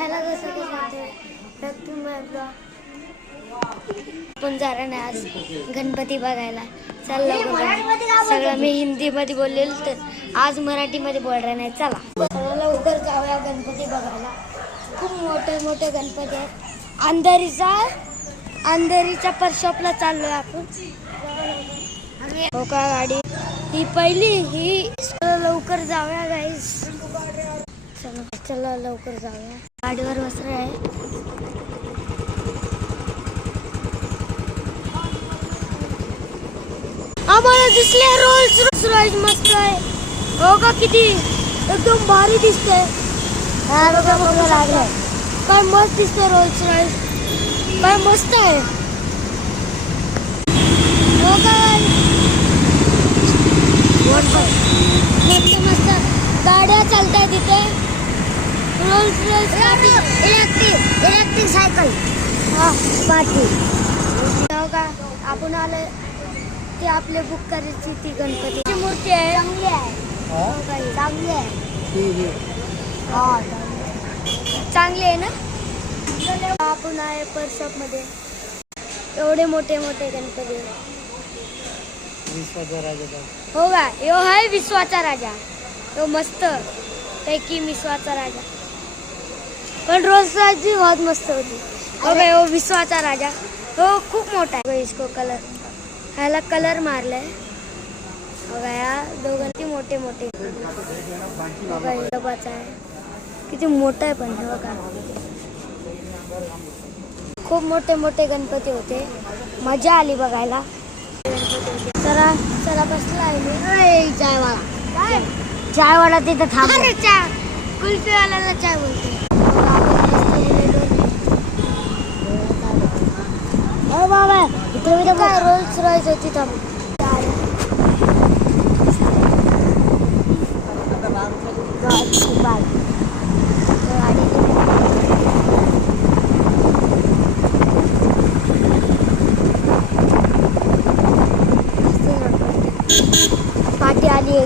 ह्याला कसं पण जाणार नाही आज गणपती बघायला. चला सगळं मी हिंदीमध्ये बोललेलं तर आज मराठीमध्ये बोलणार नाही. चला लवकर जाऊया गणपती बघायला. खूप मोठे मोठे गणपती आहेत. अंधेरीच्या परशॉपला चाललोय आपण. हो का गाडी ही पहिली ही. लवकर जाऊया गाईस. चला लवकर जाऊया. गाडीवर बसले आहे. आम्हाला दिसले रोल्स रॉयस मस्त आहे. हो का किती एकदम भारी दिसते. काय मस्त दिसते रोल्स रॉयस. काय मस्त आहे. हो का मस्त मस्त गाड्या चालताय तिथे. Rolls Royce electric cycle. हा पाठी. हो का आपण आले ते आपले बुक करायची ती गणपतीची मूर्ती आहे. चांगली आहे. चांगली आहे. चांगली आहे ना. आपण आहे परशॉप मध्ये. एवढे मोठे मोठे गणपती. विश्वाचा राजा. हो का यो आहे विश्वाचा राजा. तो मस्त पैकी विश्वाचा राजा. पण रोज राजी बहुत मस्त होती. हो का यो विश्वाचा राजा. हो खूप मोठा आहे. इसको कलर ह्याला कलर मारलाय. बघा या दोघांची मोठे मोठे. बघा डबाचा आहे किती मोठा आहे. पण बघा खूप मोठे मोठे गणपती होते. मजा आली बघायला. चला चला बसला आहे मी. चायवाला तिथं थांब. कुल्फीवाल्याला चाय बोलते. हो बाबा इकडे काय रोल्स रॉयस होती. थांब पाठी आली.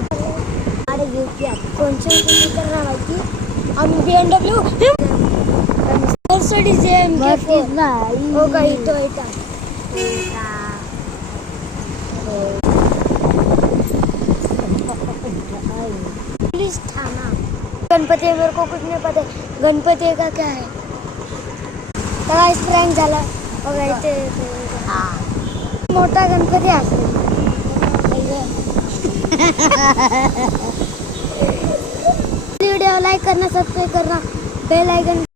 अरे घेऊया कोणची करणार माहिती. आम्ही BMW मर्सिडीज AMG4. हो का टोयोटा. पुलिस थाना. गणपति मेरे को कुछ नहीं पता. गणपति का क्या है. तेव्हा प्रँक झाला. बघा इथे मोठा गणपती असेल. व्हिडिओ लाईक करना, सब्सक्राइब करना, बेल आइकन